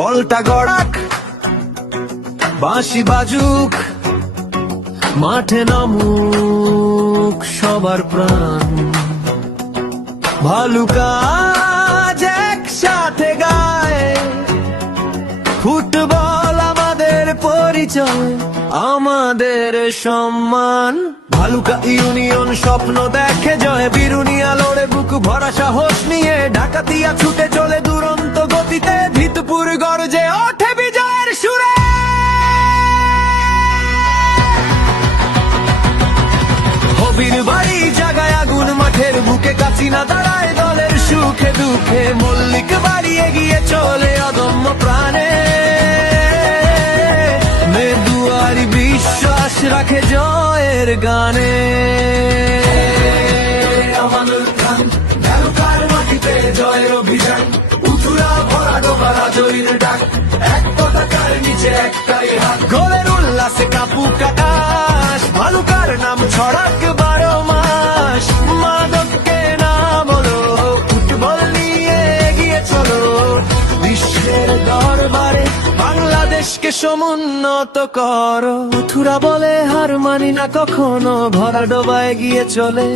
বলটা গড়াক, বাঁশি বাজুক, মাঠে নামুক সবার প্রাণ। ভালুকা আজ একসাথে গায়, ফুটবল আমাদের পরিচয়, আমাদের সম্মান। ভালুকা ইউনিয়ন স্বপ্ন দেখে জয়, বিরুনিয়া লড়ে বুক ভরা সাহস নিয়ে, ডাকাতিয়া ছুটে চলে দুরন্ত গতিতে, ভিতপুর গর্জে ওঠে বিজয়ের সুরে। হবির বাড়ি জাগায় আগুন, মাঠের বুকে কাচিনা দাঁড়ায় দলের সুখে দুঃখে, মল্লিক বাড়ি এগিয়ে চলে অদম্য প্রাণে, মেদুয়ারি বিশ্বাস রাখে জয়ের গানে। আমাদের প্রাণ ভালুকার মাটিতে জয়ের অভিযান, উঠুরা ভরা ডোবা রাজৈর ডাক, এক পতাকার নিচে একটাই হাত, গোলের উল্লাসে কাঁপুক আকাশ, ভালুকার নাম ছড়াক 12 মাস। মাদককে না বলো, ফুটবল নিয়ে এগিয়ে চলো, বিশ্বের দরবারে বাংলাদেশকে সমুন্নত করো। মথুরা বলে হার মানি না কখনো, ভরা ডোবা এগিয়ে চলে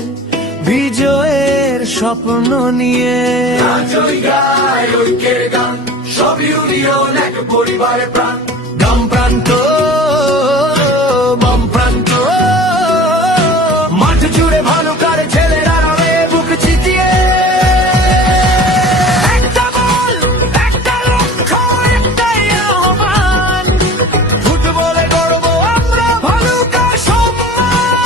বিজয়ের স্বপ্ন নিয়ে। রাজৈ গায় ঐক্যের গান, সব ইউনিয়ন এক পরিবারের প্রাণ, গ্রাম প্রান্ত বাম প্রান্ত, মাঠ জুড়ে ভালুকার ছেলেরা রবে বুক চিতিয়ে। একটা বল, একটা লক্ষ্য, একটাই আহ্বান, ফুটবলে গর্ব আমরা ভালুকা সম্মান।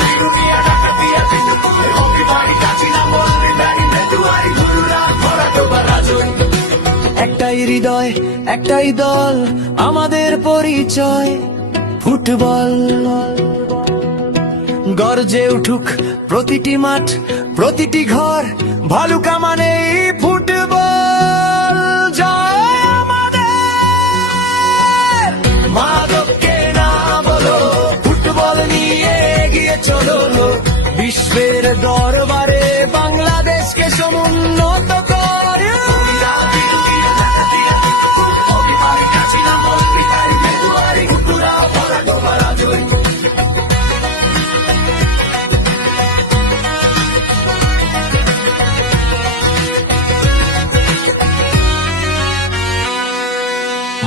বিরুনিয়া ডাকাতিয়া ভিতপুর হবিবাড়ি কাচিনা মল্লিক বাড়ি মেদুয়ারি ঘুরুরা ভরা ডোবা রাজৈ, একটাই হৃদয় একটাই দল আমাদের পরিচয় ফুটবল। গর্জে উঠুক প্রতিটি মাঠ প্রতিটি ঘর, ভালুকা মানে ফুটবল। জয় আমাদের, মাদককে না বলো, ফুটবল নিয়ে এগিয়ে চলো, বিশ্বের দরবারে বাংলাদেশকে সমুন্নত করো।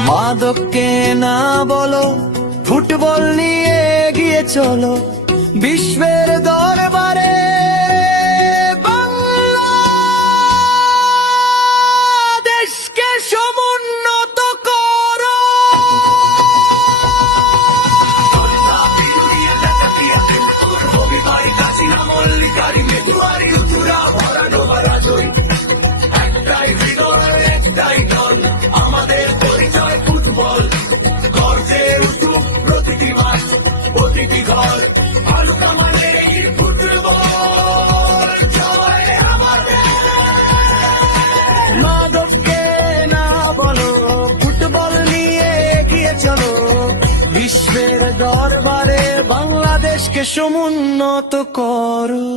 মাদককে না বলো, ফুটবল নিয়ে এগিয়ে চলো, বিশ্বের দরবারে বাংলাদেশকে সমুন্নত করো। একটাই হৃদয় একটাই দল আমাদের পরিচয় ফুটবল, গর্জে উঠুক প্রতিটি মাঠ প্রতিটি ঘর, ভালুকা মানে ফুটবল। জয় আমাদের, মাদককে না বলো, ফুটবল নিয়ে এগিয়ে চলো, বিশ্বের দরবারে বাংলাদেশকে সমুন্নত করো।